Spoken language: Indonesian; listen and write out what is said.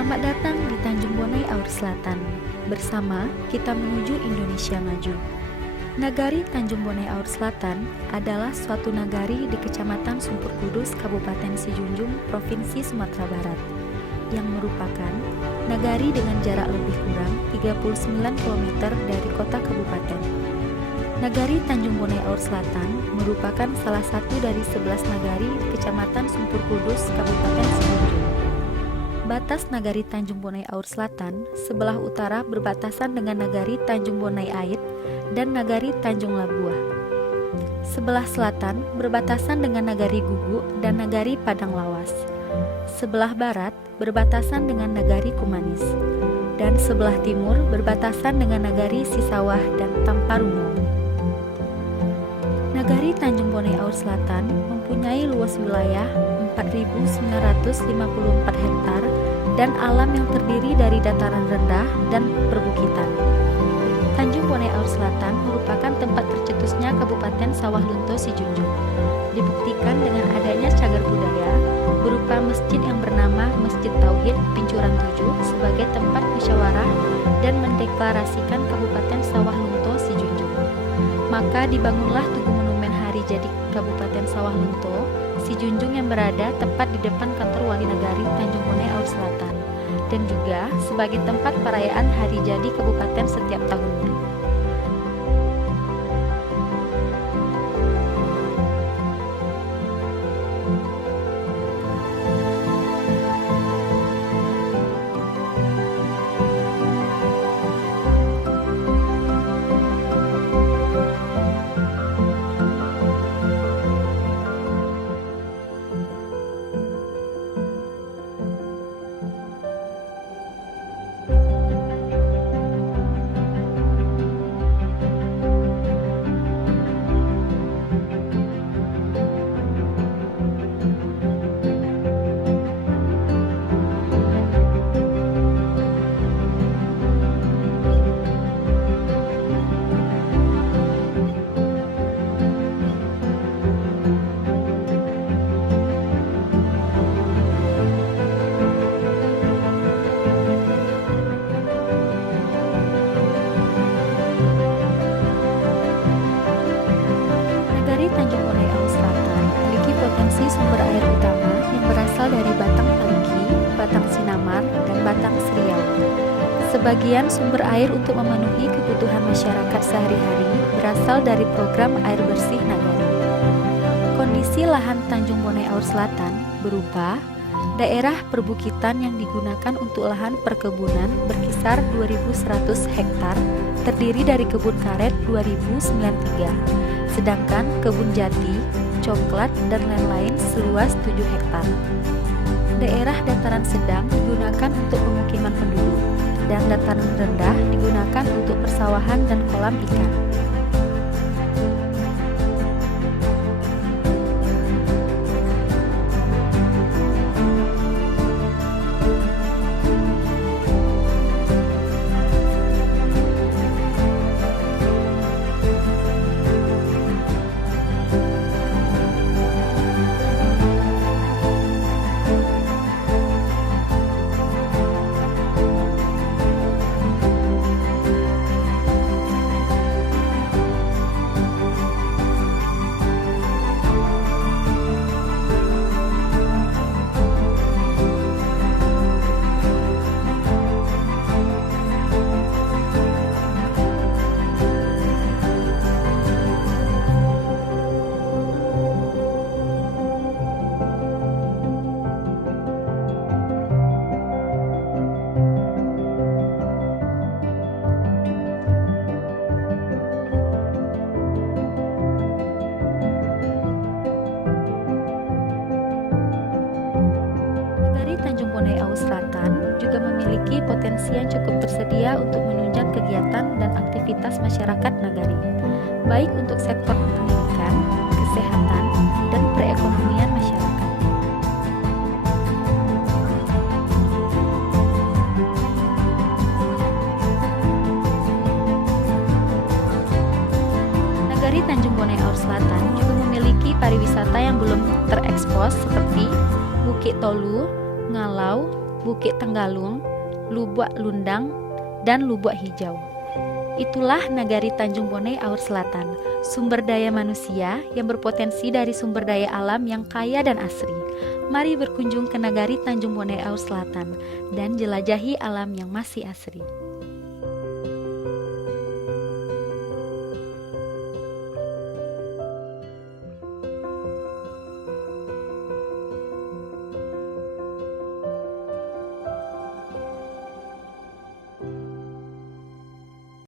Selamat datang di Tanjung Bonai Aur Selatan. Bersama kita menuju Indonesia Maju. Nagari Tanjung Bonai Aur Selatan adalah suatu nagari di Kecamatan Sumpur Kudus, Kabupaten Sijunjung, Provinsi Sumatera Barat, yang merupakan nagari dengan jarak lebih kurang 39 km dari kota kabupaten. Nagari Tanjung Bonai Aur Selatan merupakan salah satu dari 11 nagari di Kecamatan Sumpur Kudus, Kabupaten Sijunjung. Batas Nagari Tanjung Bonai Aur Selatan sebelah utara berbatasan dengan Nagari Tanjung Bonai Ait dan Nagari Tanjung Labuah. Sebelah selatan berbatasan dengan Nagari Gugu dan Nagari Padang Lawas. Sebelah barat berbatasan dengan Nagari Kumanis. Dan sebelah timur berbatasan dengan Nagari Sisawah dan Tamparungu. Nagari Tanjung Bonai Aur Selatan mempunyai luas wilayah 4.954 hektar dan alam yang terdiri dari dataran rendah dan perbukitan. Tanjung Bonai Aur Selatan merupakan tempat tercetusnya Kabupaten Sawah Lunto Sijunjung. Dibuktikan dengan adanya cagar budaya berupa masjid yang bernama Masjid Tauhid Pincuran 7 sebagai tempat musyawarah dan mendeklarasikan Kabupaten Sawah Lunto Sijunjung. Maka dibangunlah Tugu Monumen Hari Jadi Kabupaten Sawah Lunto Sijunjung yang berada tepat di depan kantor Wali Nagari Tanjung Bonai Aur Selatan dan juga sebagai tempat perayaan Hari Jadi Kabupaten setiap tahunnya. Tanjung Bonai Aur Selatan memiliki potensi sumber air utama yang berasal dari Batang Paliki, Batang Sinamar, dan Batang Seriau. Sebagian sumber air untuk memenuhi kebutuhan masyarakat sehari-hari berasal dari program air bersih nagari. Kondisi lahan Tanjung Bonai Aur Selatan berupa daerah perbukitan yang digunakan untuk lahan perkebunan berkisar 2.100 hektar, terdiri dari kebun karet 2.093. Sedangkan kebun jati, coklat, dan lain-lain seluas 7 hektar. Daerah dataran sedang digunakan untuk pemukiman penduduk, dan dataran rendah digunakan untuk persawahan dan kolam ikan. Tanjung Bonai Aur Selatan juga memiliki potensi yang cukup tersedia untuk menunjang kegiatan dan aktivitas masyarakat nagari, baik untuk sektor pendidikan, kesehatan, dan perekonomian masyarakat. Nagari Tanjung Bonai Aur Selatan juga memiliki pariwisata yang belum terekspos seperti Bukit Tolu, Ngalau, Bukit Tenggalung, Lubuk Lundang, dan Lubuk Hijau. Itulah Nagari Tanjung Bonai Aur Selatan, sumber daya manusia yang berpotensi dari sumber daya alam yang kaya dan asri. Mari berkunjung ke Nagari Tanjung Bonai Aur Selatan dan jelajahi alam yang masih asri.